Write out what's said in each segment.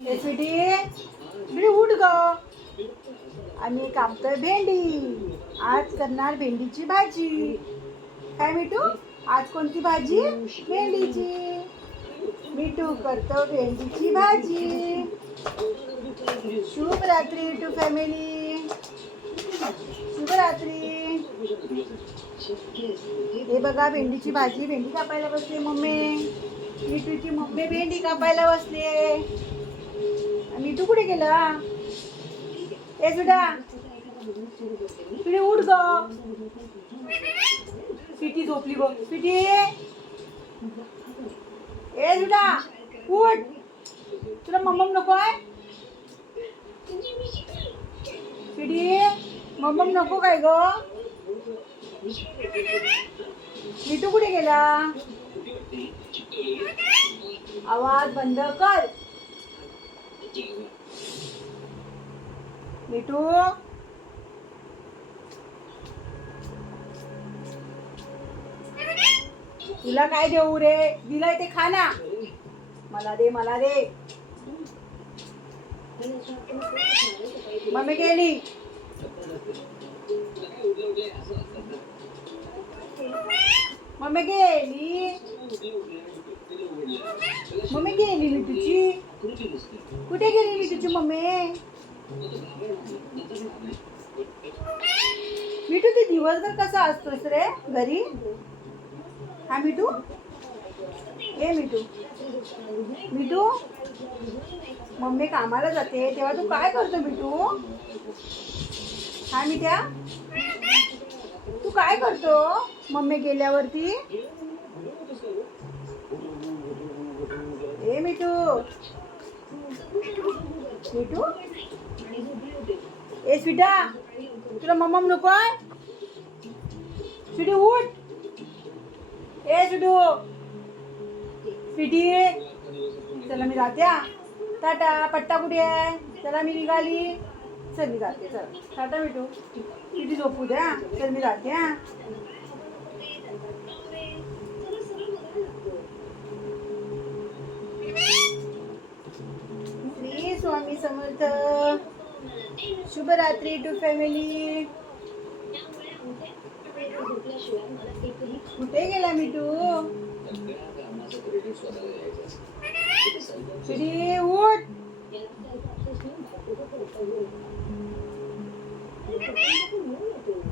ए स्वीटी स्वीटी उठ ग. आम्ही कापतोय भेंडी. आज करणार भेंडीची भाजी. काय मिठू? आज कोणती भाजी? भेंडीची. मिठू करतो भेंडीची भाजी. शुभ रात्री टू फॅमिली. शुभ रात्री हे बघा भेंडीची भाजी. भेंडी कापायला बसली मम्मी. मिठूची मम्मी भेंडी कापायला बसली कुठे ए सुद्धा पिढी उठ ग. पिटी झोपली बघ. पिटी. ए सुद्धा उठ. तुला मम्मम नको आहे? पिढी मम्मम नको काय ग? मिठू कुठे गेला? आवाज बंद कर. मिठू तुला काय देऊ रे? दिलाय ते खा ना. मला दे मला दे. मम्मी गेली. मम्मी गेली. मम्मी गेली मिठूची कुठे गेली तुझी मम्मी? मिठू ते दिवसभर कसा असतोस रे घरी? हा मिठू? ए मिठू. मिठू मम्मी कामाला जाते तेव्हा तू काय करतो मिठू? हा मिठ्या? तू काय करतो मम्मी गेल्यावरती? ए मिठू. मिठू ए स्वीटा तुला मम्मा नको आहे स्वीटी उठ. ए स्वीटू. स्वीटी चला मी जाते टाटा पट्टा कुठे आहे? चला मी निघाली. चल मी जाते चल. टाटा मिठू. किती झोपू द्या चल मी जाते स्वामी समर्थ. शुभरात्री टू फॅमिली कुठे गेला मिठू श्री उठ.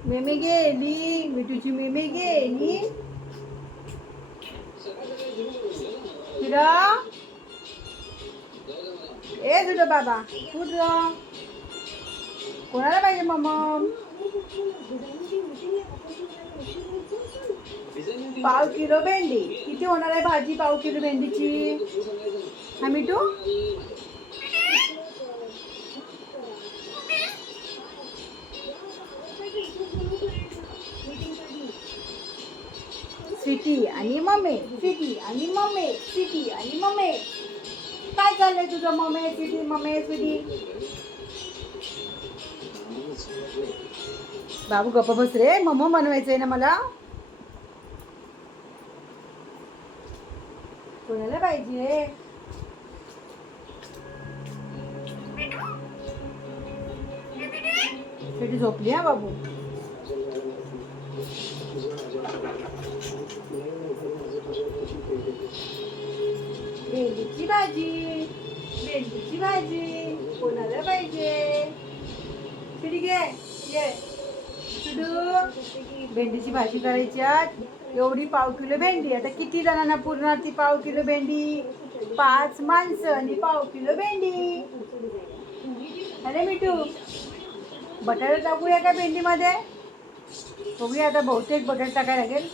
मेमे गेली. मिठूची मेमे गेली. फिरा. ए तुझं बाबा उठ ग. कोणाला पाहिजे मम्म पाव किलो भेंडी किती होणार आहे भाजी पाव किलो भेंडीची हा मिठू स्वीटी आणि मम्मी स्वीटी आणि मम्मी स्वीटी आणि मम्मी काय चाललंय तुझं मम्मी स्वीटी मम्मी स्वीटी बाबू गप्प बस रे मम्मा बनवायचंय ना मला. कोणाला पाहिजे? स्वीटी झोपली हा बाबू. मेथीची भाजी भेंडीची भाजी कोणाला पाहिजे. ठीक आहे ये. भेंडीची भाजी करायची आज. एवढी पाव किलो भेंडी. आता किती जणांना पुरणार ती पाव किलो भेंडी? पाच माणसं आणि पाव किलो भेंडी. अरे मिठू बटाटा टाकूया का भेंडीमध्ये? बघूया आता बहुतेक बटाटा टाकायला लागेल.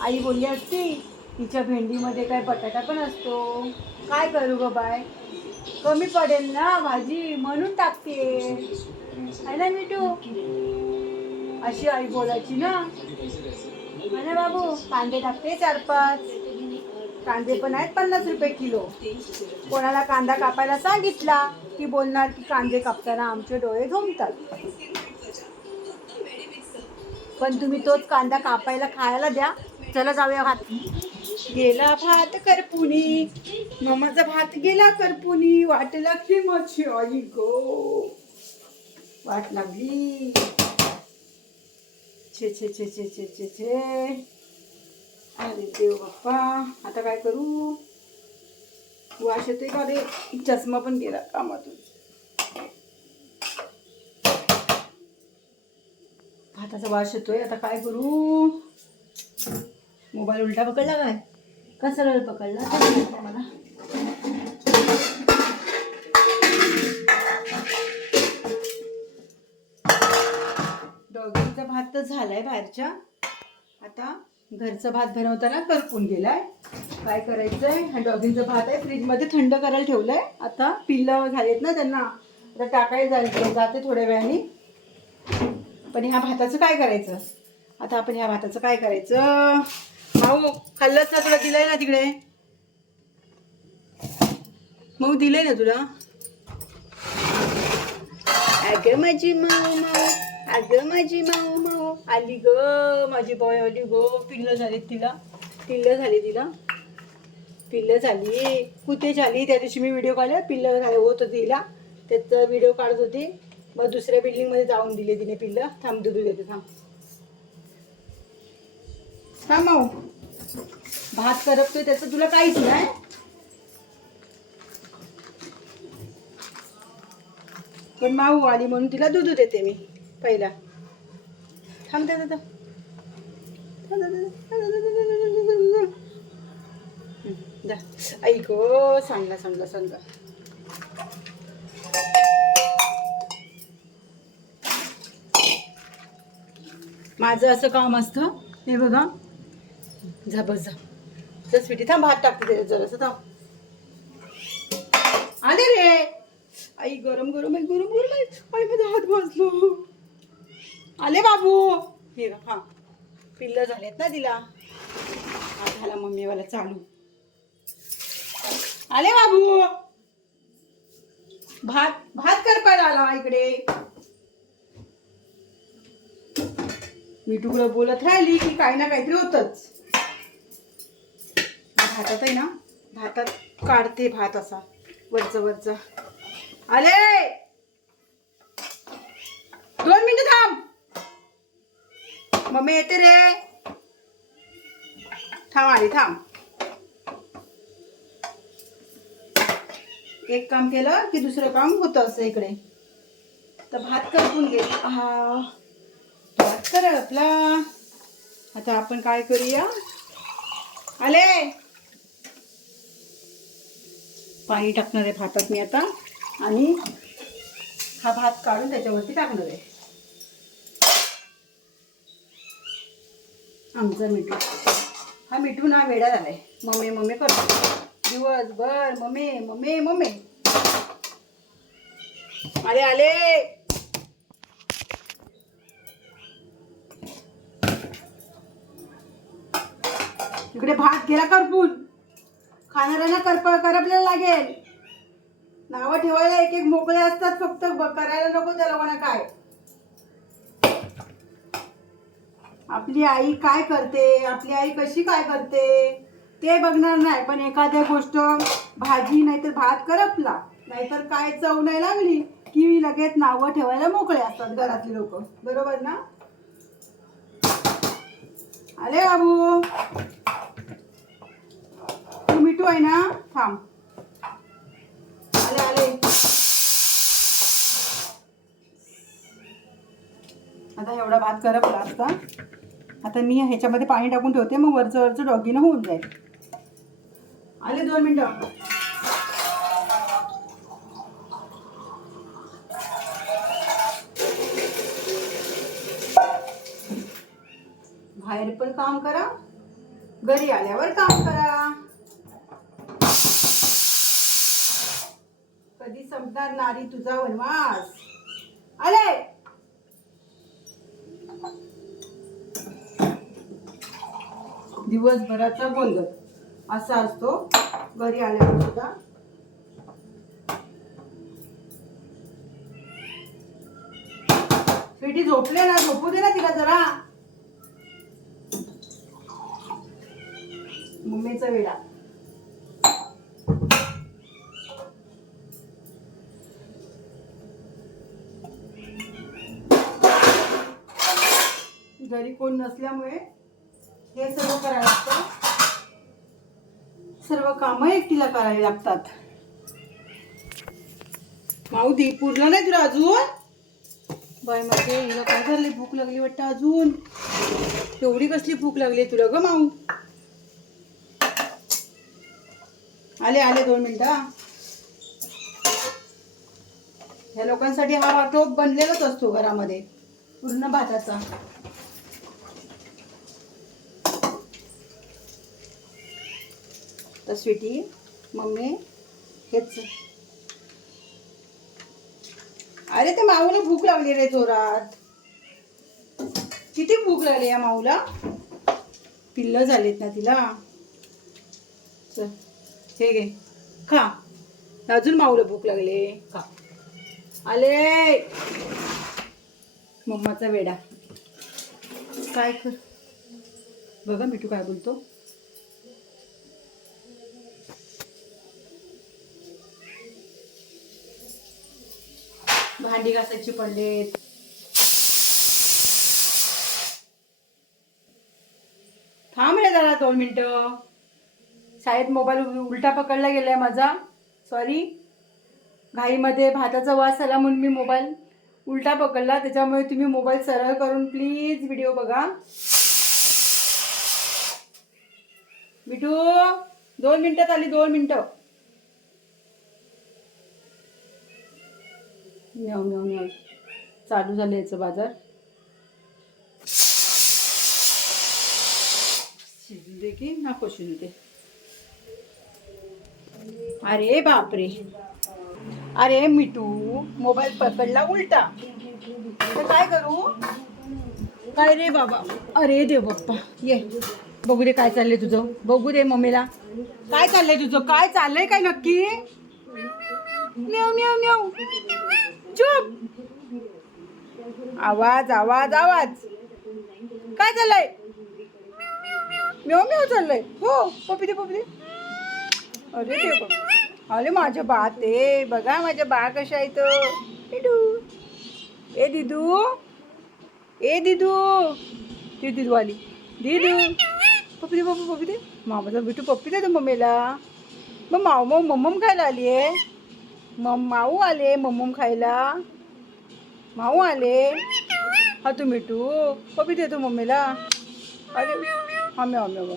आई बोलली असती तिच्या भेंडीमध्ये काय बटाटा पण असतो. काय करू ग बाय? कमी पडेल ना भाजी म्हणून टाकते. आहे ना मिठू? अशी आई बोलायची ना. ना बाबू? कांदे टाकते चार पाच. कांदे पण आहेत पन्नास रुपये किलो. कोणाला कांदा कापायला सांगितला की बोलणार की कांदे कापताना आमचे डोळे झोमतात पण तुम्ही तोच कांदा कापायला खायला द्या. चला जाऊया हात गेला भात करपुनी. मामाचा भात गेला करपुनी. वाट लागली मच्छी आई गो. वाट लागली. छे छे छे छे छे छे छे. अरे देव बाप्पा आता काय करू? वाश येतोय का रे? चष्मा पण गेला कामातून. भाताचा वाश येतोय. आता काय करू? मोबाईल उलटा पकडला काय? का सरळ पकडला? तर मला डॉगीचा भात तर झालाय बाहेरच्या. आता घरचा भात बनवताना करपून गेलाय. काय करायचंय? हा डॉगींचा भात आहे. फ्रीजमध्ये थंड करायला ठेवलंय. आता पिल्लं झालेत ना त्यांना. आता टाकायला जायचं जाते थोड्या वेळाने. पण ह्या भाताचं काय करायचं? आता आपण ह्या भाताचं काय करायचं? भाऊ खाल्लंच ना तुला दिलंय ना तिकडे. मऊ दिलंय ना तुला. अगं माझी माऊ माऊ अगं माझी माऊ माऊ आली ग माझी बॉय आली ग. पिल्लं झाली तिला. पिल्लं झाली तिला. पिल्लं झाली. कुठे झाली? त्या दिवशी मी व्हिडिओ काढला पिल्लं झाले होत होती तिला. त्याचा व्हिडिओ काढत होती. मग दुसऱ्या बिल्डिंगमध्ये जाऊन दिले तिने पिल्लं. थांब दुधू देते थांब. थांब माऊ. भात करपतोय त्याचं तुला काहीच नाही. पण माऊ आली म्हणून तिला दूध देते मी पहिला. थांब दे दादा ऐक गो सांगला सांगला सांगला माझं असं काम असतं हे बघा. जा बस जा. स्वीटी थांब भात टाकते त्याच्यात जरासं थांब. आले रे. आई गरम गरम आहे गरम गरम आहे. आई माझा हात भाजलो आले बाबू. हे बघ, हा. पिल्लं झालेत ना तिला. हा झाला मम्मीवाला चालू. आले बाबू. भात भात करपायला आला इकडे. मी तुकडं बोलत राहिली की काही ना काहीतरी होतच. भातात आहे ना भातात काढते भात असा वरचा वरचा. आले! दोन मिनिट थांब. मम्मी येते रे. थांब आली थांब. एक काम केलं की दुसरं काम होतं असं इकडे. तर भात करपून घे. हा. भात कर आपला. आता आपण काय करूया? आले! पाणी टाकणार आहे भातात मी आता. आणि हा भात काढून त्याच्यावरती टाकणार आहे. आमचा मिठू. हा मिठू ना वेडा झालाय मम्मी मम्मी करतो. दिवसभर मम्मी मम्मी मम्मी. अरे आले. इकडे भात गेला करपून. खाणाऱ्यांना करप करपल्या लागेल. नावं ठेवायला एक एक मोकळे असतात फक्त. करायला नको त्या लोकांना काय. आपली आई काय करते? आपली आई कशी काय करते? ते बघणार नाही. पण एखाद्या गोष्ट भाजी नाहीतर भात करपला नाहीतर काय चव नाही लागली की लगेच नावं ठेवायला मोकळे असतात घरातली लोक. बरोबर ना? आले बाबू. आहे ना? थांब. आले आले. आता एवढा भात करपला असता आता मी ह्याच्यामध्ये पाणी टाकून ठेवते मग वरचं वरचं डॉगीनं होऊन जाईल. आले दोन मिनटं. बाहेर पण काम करा. घरी आल्यावर काम करा. कधी संपणार नारी तुझा वनवास? अरे दिवसभराचा गोंधळ. असा असतो. घरी आल्यावर सुद्धा स्वीटी झोपले ना? झोपू दे ना तिला जरा. मम्मीचा वेडा. कोण नसल्यामुळे हे सर्व करायला लागतं. सर्व कामं एकटीला करावी लागतात. माऊदी पुरलं नाही तुला अजून? बाय माझे हिला काय झाले भूक लागली वाटतं अजून. एवढी कसली भूक लागली तुला ग माऊ? आले आले दोन मिनिटं ह्या लोकांसाठी हा वाटोप बनलेलाच असतो घरामध्ये पूर्ण भाताचा. तर स्वीटी मम्मी हेच. अरे ते माऊला भूक लागली रे जोरात. किती भूक लागली या माऊला? पिल्ल झालीत ना तिला. चल हे घे. खा. अजून माऊला भूक लागले. खा. आले. मम्माचा वेडा. काय कर बघा मिठू काय बोलतो. भांडी घासायची पडलेत. थांब रे जरा दोन मिनटं. शाळेत मोबाईल उलटा पकडला गेलाय माझा. सॉरी घाईमध्ये भाताचा वास आला म्हणून मी मोबाईल उलटा पकडला. त्याच्यामुळे तुम्ही मोबाईल सरळ करून प्लीज व्हिडिओ बघा. मिठू दोन मिनटात आली दोन मिनटं. न्याव न्याव न्याव. चालू झालं याचं बाजार. शिजले की नको शिजू दे. अरे बापरे. अरे मिठू मोबाईल पकडला उलटा. तर काय करू? काय रे बाबा? अरे देव बाप्पा. ये बघू रे काय चाललंय तुझं. बघू रे मम्मीला. काय चाललंय तुझं? काय चाललंय काय नक्की? म्याव म्याव म्याव चुप. आवाज आवाज आवाज. काय चाललंय? म्याव म्याव चाललंय. हो पपी दे पपी दे. अरे देव. अरे माझ्या बा ते बघा माझ्या बा कशा आहेत दिदू. ए दिदू. ए दिदू. ती दिदू आली दिदू पप्पी दे पप्पी पप्पी दे. मामाचा बिटू पप्पी दे तू मम्मीला. मग माव माऊ मम्मम खायला आली आहे मग माऊ आले मम्मम खायला माऊ आले हा तू मिठू पपी देतो मम्मीला अरे हा मी आम्ही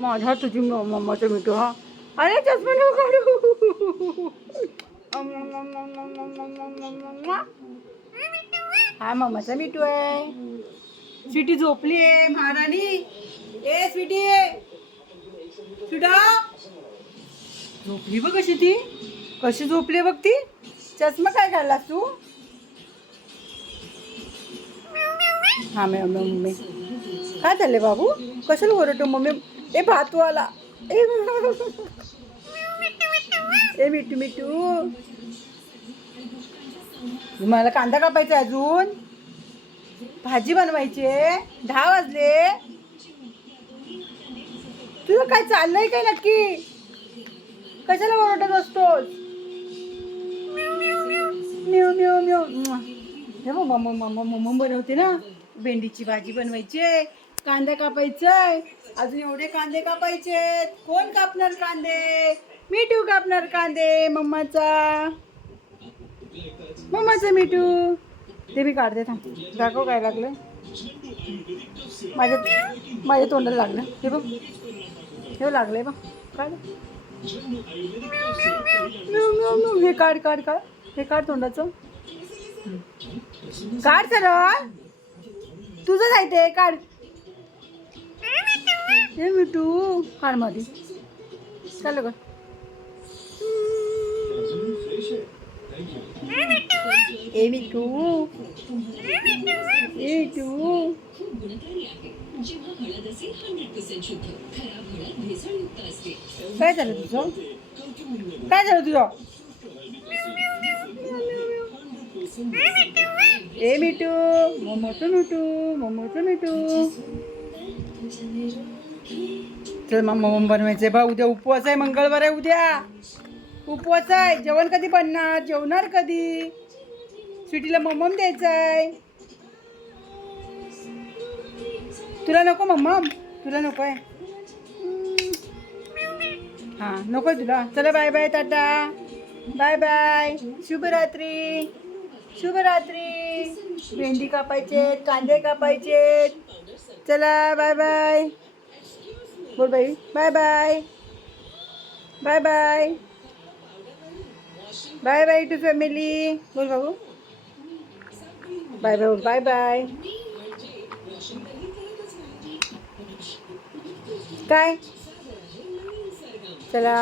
माझा तुझी मम्माचं मिठू हा अरे चष्मा काढू हा मम्माचा मिठू आहे स्वीटी झोपली आहे महाराणी ए स्वीटी सुडा झोपली. बघ कशी ती. कशी झोपली बघ ती. चष्मा काय घाललास तू? हा मॅम मम्मी काय चाललंय बाबू? कशाला ओरडतो मम्मी? ए भातू आला. ए. ए मिठू मिठू. मला कांदा कापायचा अजून. भाजी बनवायची आहे. दहा वाजले. तुझं काय चाललंय काय नक्की? कशाला ओरडत असतोस म्यू म्यू म्यू. हे बघ मम्मा मम्मा मम्मा बनवते ना? भेंडीची भाजी बनवायची आहे कांदा कापायचा आहे. अजून एवढे कांदे कापायचे कोण कापणार कांदे? मिठू कापणार कांदे मम्माचा. मम्माचं मिठू ते मी काढते थांब. दाखव काय लागलं माझ्या माझ्या तोंडाला लागलं. हे बघ. हे लागलंय बघ. काय? हे काढ काढ काढ. हे काढ तोंडाचं. काढ सरळ. तुझंच आहे ते काढ. हे मिठू काढमध्ये चालू कर. ए मिठू ए मिठू काय झालं तुझं काय झालं तुझं ए मिटू मोमोचं मिटू मोमोचं मिटू चल मग मोमो बनवायचंय बा उद्या उपवास आहे मंगळवार आहे उद्या उपवास आहे जेवण कधी बनणार जेवणार कधी स्वीटीला मम्मम द्यायचं आहे तुला नको मम्मम? तुला नको आहे हां नको तुला. चला bye bye Tata. Bye bye शुभरात्री. शुभरात्री. भेंडी कापायचे कांदे कापायचे. चला बाय बाय बोल बाई. Bye bye bye bye bye bye to family बोल भाऊ बाय बाय बाय बाय काय चला